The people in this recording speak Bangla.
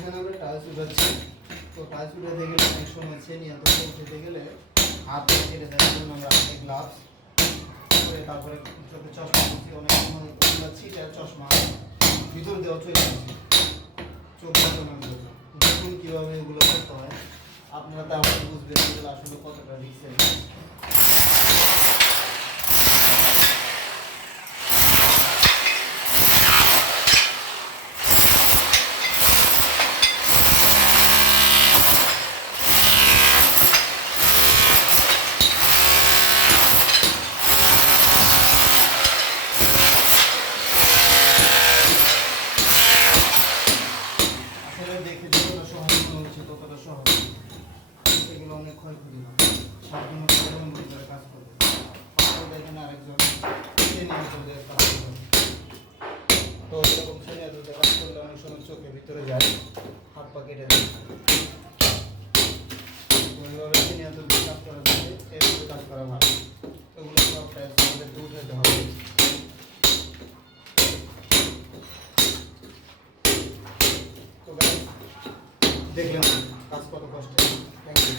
এখানে আমরা টাইলস উঠাচ্ছি। তো টাইলস উঠাতে গেলে অনেক সময় নিয়ন্ত্রণ উঠাতে গেলে হাত কেটে দেওয়ার জন্য আমরা হাতে গ্লাভস পরে তারপরে চোখে চশমা পরছি। অনেক সময় ছিটে চশমা ভিতর দেওয়া চলে যাচ্ছে চোখ বাঁচানোর জন্য। দেখুন কীভাবে এগুলো করতে হয়, আপনারা তাহলে বুঝবেন এগুলো আসলে কতটা রিস্কের। দেখে যতটা সহজ মনে হচ্ছে ততটা সহজ, এগুলো অনেক ক্ষয়ক্ষতি না। সাবধানে কাজ করবে। দেখেন আরেকজন শ্রেণী কাজ করবে। তো এরকম শ্রেণী কাজ করলে অনেক সময় চোখের ভিতরে যায়, হাত পা কেটে যায়। ওইভাবে শ্রেণী কাজ করা যাবে, এইভাবে কাজ করা ভালো। এগুলো সব টাইলস আমাদেরকে উঠাতে হবে। তো দেখলেন কাজ কত কষ্ট। Thank you.